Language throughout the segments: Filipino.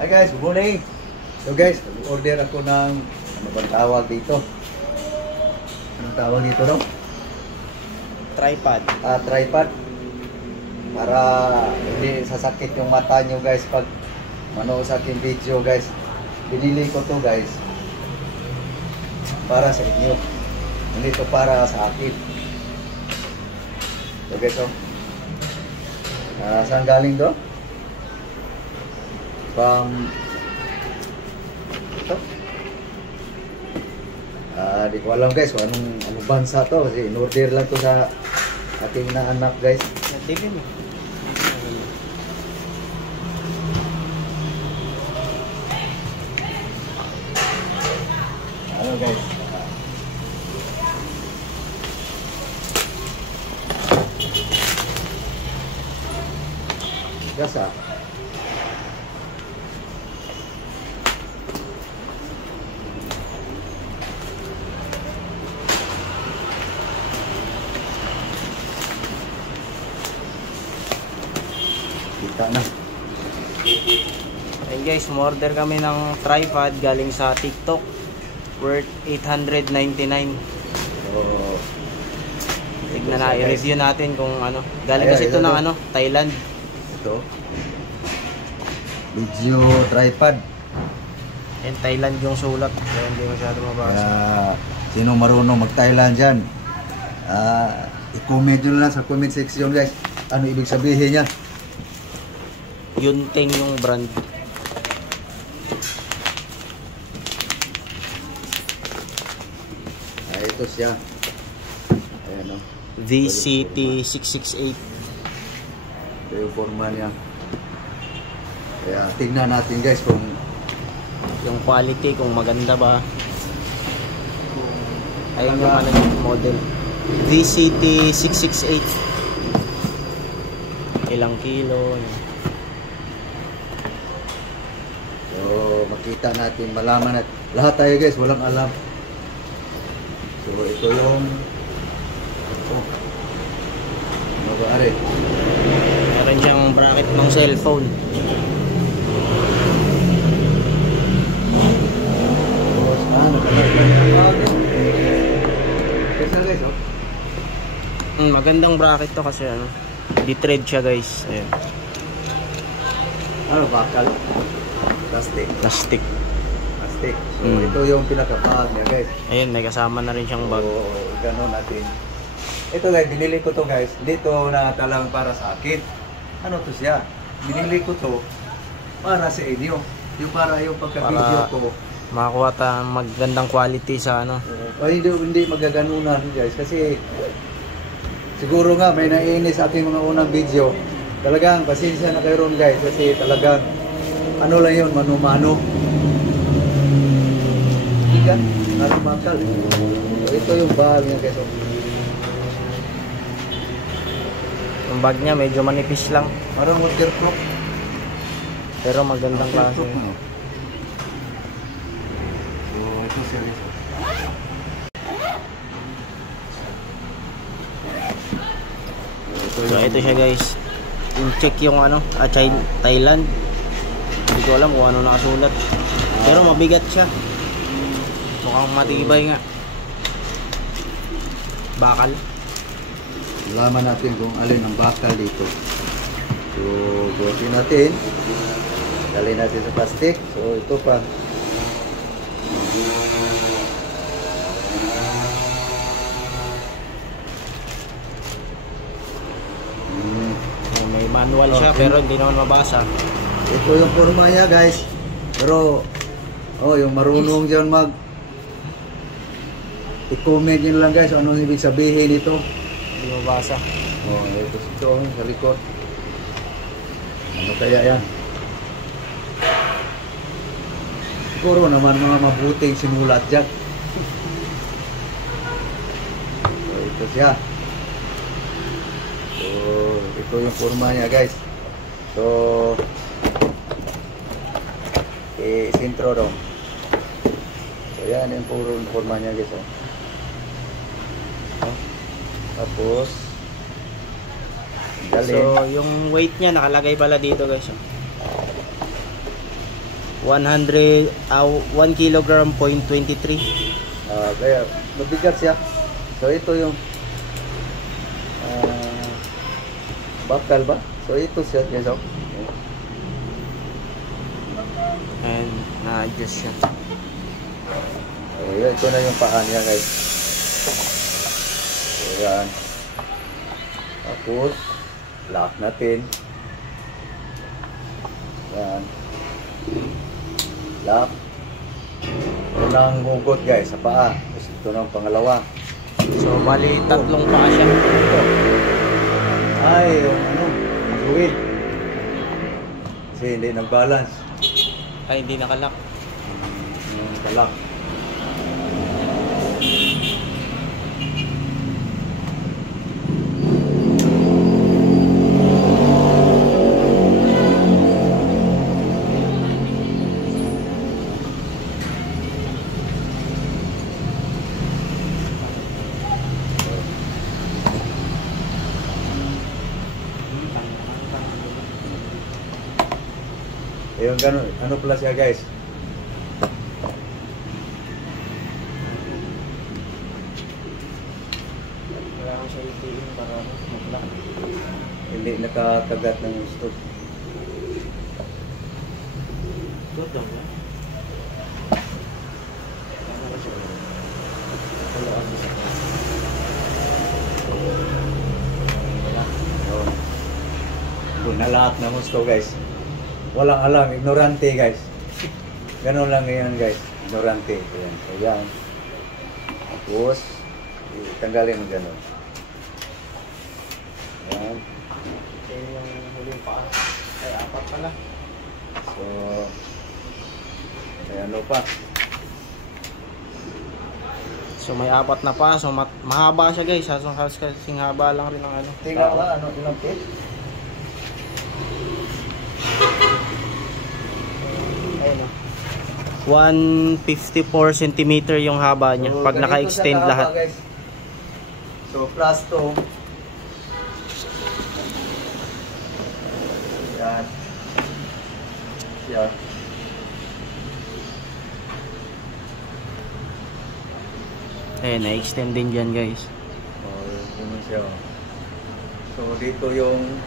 Hi guys, good morning. So guys, order ako ng ano bang tawag dito? Anong tawag dito no? Tripod. Tripod. Para hindi sasakit yung mata nyo guys pag manood sa aking video guys. Binili ko to guys para sa inyo. Hindi to para sa akin. So guys, saan galing to? Ito? Di ko alam guys kung anong bansa to kasi in-order lang to sa aking na anak guys. Nagtigil mo. Ano guys? Gasa. Kita na. Ayun guys, umorder kami ng tripod galing sa TikTok worth 899. So, Tignan na, i-review natin kung ano. Galing kasi ito ng ano, Thailand. ito. Video tripod. And Thailand yung sulat. Kaya hindi masyado mabasa. Kaya sino marunong mag-Thailand dyan? I-comment nyo lang sa comment section guys. Ano ibig sabihin niya? Yunting yung brand. Ito siya. Ayan o. VCT668. Ito yung forma niya. Kaya tignan natin guys kung Yung quality, kung maganda ba. Ayun yung ano yung model. VCT668. Ilang kilo. so, makita natin, malaman natin. Lahat tayo guys, walang alam. So ito yung ano ba are? Meron siyang bracket ng cellphone. Guys, Magandang bracket to kasi ano, di-thread siya guys. Ayan. ano bakal? Plastic. Plastic. Plastic. So ito yung pinaka-bag niya guys. Ayun, may kasama na rin siyang bag. So gano'n natin. Ito guys, binili ko to guys. Dito na talang para sa akin. Ano to siya? Binili ko to para sa inyo. Yung para yung pagka-video Para ko. makakuha ta magandang quality sa ano. Hindi magaganunan guys kasi siguro nga may naiinis sa ating mga unang video. Talagang pasensya na kayo ron guys kasi talagang ano lang yun, mano-mano. Ikan, nalumakal. So, ito yung bag niya guys. Yung bag niya medyo manipis lang, Parang waterproof. pero magandang klase. Waterproof, no? So ito siya guys. So ito siya guys. In-check yung ano, Thailand. Hindi ko alam kung ano nakasulat. Pero mabigat siya. Mukhang matibay nga. Bakal. Alaman natin kung alin ang bakal dito. So buhatin natin. Dali natin sa plastic. So ito pa. May manual siya pero hindi naman mabasa. Ito yung forma niya guys. Pero yung marunong dyan i-comment nyo lang guys ano ibig sabihin ito. Hindi mabasa. Ito sa likod. Ano kaya yan? Siguro naman mga mabuting sinulat dyan. So ito siya. So ito yung forma niya guys. So sintro daw. So yan yung puro forma niya guys. Tapos So yung weight niya nakalagay pala dito guys. 1 kilogram point 23. Kaya mabigat siya. So ito yung bakal ba? So ito siya guys. Oh. And na-adjust siya. So yan, ito na yung paa niya guys. So yan. Tapos lock natin. Yan. Lock. Unang hugot guys sa paa. Tapos ito na ang pangalawa. So bali tatlong paa siya. Ito. Ay, yung wheel. Kasi hindi nag-balance. Ay, hindi nakalak. Yung kalak. Yung gano'n, ano pala siya guys? Kailangan siya itiin para mag-lock. Hindi nakakagat ng gusto. Good daw ba? Doon na lahat ng gusto guys. Walang alam, ignorante guys. Ganun lang yan guys, ignorante. Ayan. So yan. Tapos, tanggalin mo gano'n. Ayan. Yan yung huling paa. Ay, apat pala. So, ay ano pa? So may apat na pa. So mahaba siya guys. So kasing haba lang rin ang ano. Tingnan ba, ano ilang feet? Ayun, 154 cm yung haba niya So, pag ganito naka-extend siya kahaba, lahat. guys. So plus 2. Yan. Yan. Ayun, na-extend din dyan guys. Ganun siya. So dito yung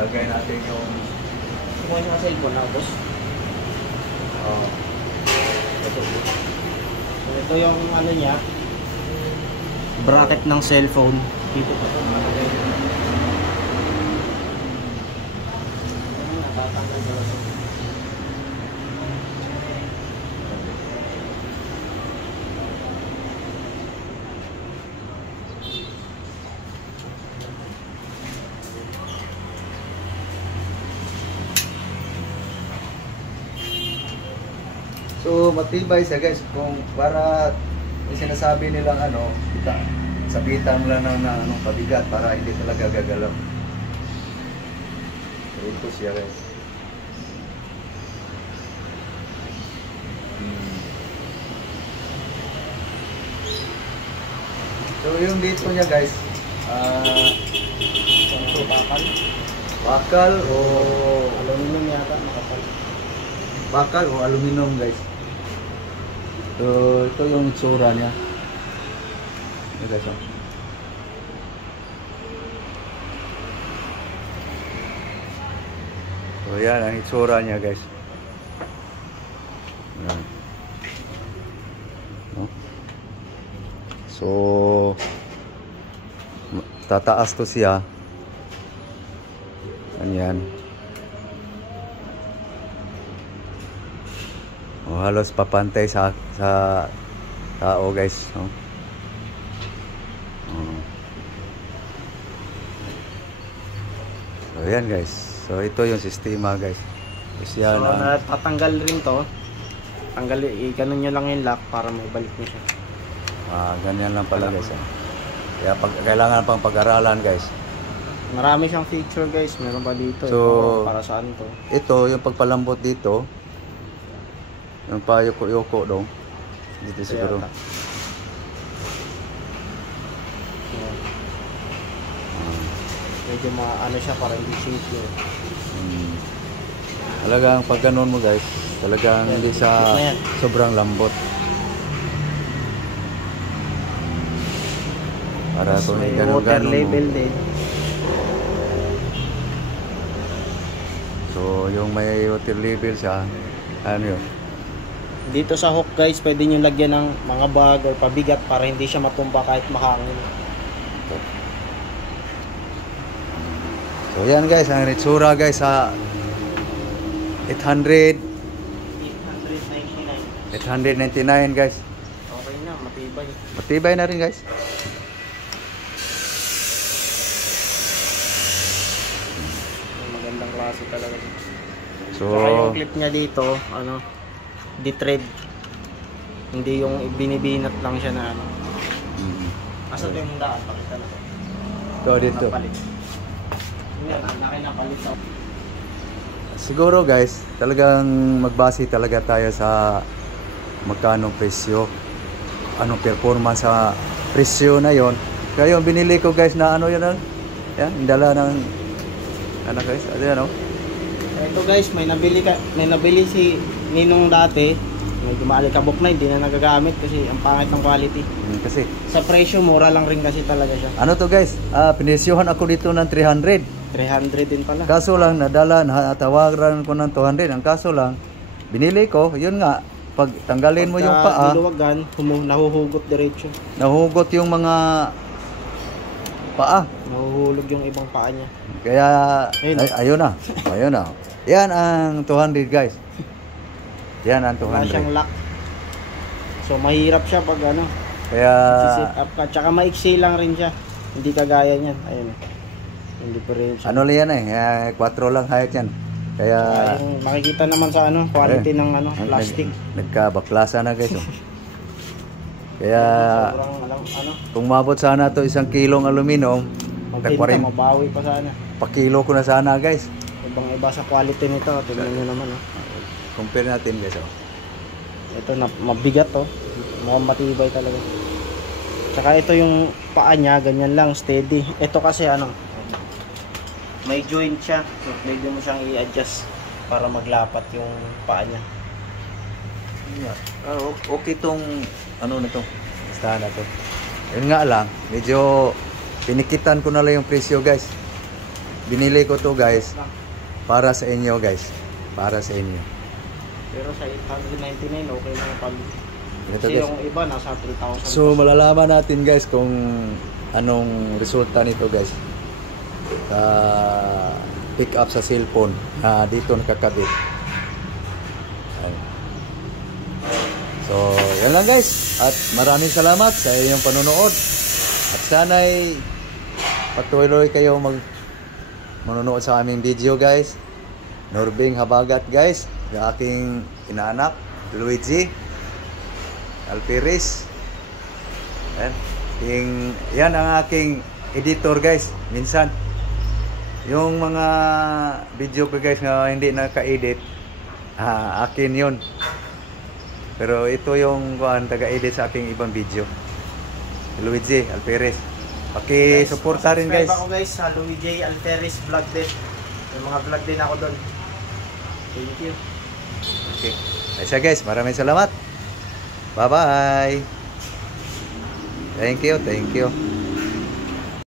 lagay natin yung Kumuha niyo ang cellphone na, boss. So ito yung ano niya, bracket ng cellphone. Dito pa ito. Natatanggal dito. So matibay siya guys kung para yung sinasabi nilang ano, sabitan mo lang ng anong pabigat para hindi talaga gagalaw. So ito siya guys. So yung dito niya guys, Ito, bakal. bakal o Aluminum yata, makapal. bakal o aluminum guys. So ito yung itsura niya. Ito guys. Oh. So yan ang itsura niya guys. Yan. No? So tataas to siya. Ganyan. O, halos papantay sa tao guys, no? So yan guys. So ito yung sistema guys. Tapos yan So natatanggal rin to. Ganun nyo lang yung lock para maibalik nyo siya. ganyan lang pala guys. Kaya kailangan pang pag-aralan guys. Marami siyang feature guys. Meron pa dito. So, ito, para saan to? Ito yung pagpalambot dito. Yung payoko-yoko daw. Dito siguro. Yan. Medyo ano siya para hindi shake yun. Talagang pag ganun mo guys, talagang hindi sa Ayan. sobrang lambot. Para Tapos kung may ganun water ganun label mo. din. So yung may water label siya, ano yun? Dito sa hook guys, pwede nyo lagyan ng mga bag or pabigat para hindi siya matumba kahit mahangin. So yan guys, ang ritsura guys sa 800 899. 899 guys. Okay na, matibay. Matibay na rin guys. Magandang klase talaga. So Saka yung clip niya dito, ano, di-thread. Hindi yung binibinat lang siya na ano. Asa ito yung daan? Pakita na ito. ito dito. Napalit. Yan, ang laki napalit. Siguro guys, talagang magbase talaga tayo sa magkano presyo, anong performance sa presyo na yon. Kaya yung binili ko guys na ano yun, yan, dala ng ano guys, ano yan, Ito guys, may nabili si Ninong dati. May gumalikabok na, hindi na nagagamit kasi ang pangit ng quality. Kasi Sa presyo, mura lang rin kasi talaga siya. ano to guys, pinisyohan ako dito ng 300. 300 din pala. Kaso lang nadala, natawaran ko ng 200. Ang kaso lang, binili ko, yun nga, pag tanggalin mo yung paa, Diluwagan, nahuhugot diretso. nahugot yung mga paa. Nahuhulog yung ibang paa niya. Kaya, Ayun. ayun na. Ayun na. Yan ang 200 guys. Yan ang Wala 200. siyang lock. So mahirap siya pag ano, Kaya, set up ka. Tsaka maiksi lang rin siya. Hindi kagaya niyan. Ayun. Yung differential. ano lang yan 4 lang height yan. Kaya, Yung makikita naman sa ano, quality ng ano, plastic. nagkabaklasa na guys. Kaya, Sobrang ano, kung mabot sana to 1 kilong aluminum, magbenta, mabawi pa sana. pa-kilo ko na sana guys. Ibang iba sa quality nito. Tingnan nyo naman. Oh. Compare natin guys. Ito na mabigat to. Mukhang matibay talaga. Tsaka ito yung paa niya, ganyan lang, steady. Ito kasi ano, may joint siya. So, pwede mo siyang i-adjust para maglapat yung paa niya. Okay tong ano na to. Basta na to. Yun nga lang, medyo pinikitan ko na lang yung presyo guys. Binili ko to guys para sa inyo guys. Para sa inyo. Pero sa 899, okay na yung pag... Ito, Kasi guys. yung iba nasa 3,000. So malalaman natin guys kung anong resulta nito guys. Sa pick up sa cellphone na dito nakakabit. Ayan. So yan lang guys. At maraming salamat sa inyong panonood. At sana'y patuloy kayo manonood sa aming video guys. Norbing Habagat guys. Yung aking inaanak Luigi Alperis. Yan ang aking editor guys. Minsan yung mga video ko guys na hindi naka-edit, akin yun. Pero ito yung taga-edit sa aking ibang video. Luigi Alperis. Paki-suporta rin guys. Subscribe ako guys sa Luigi Alperis vlog din. May mga vlog din ako doon. Thank you. Okay. Ayos guys, maraming salamat. Bye-bye. Thank you, thank you.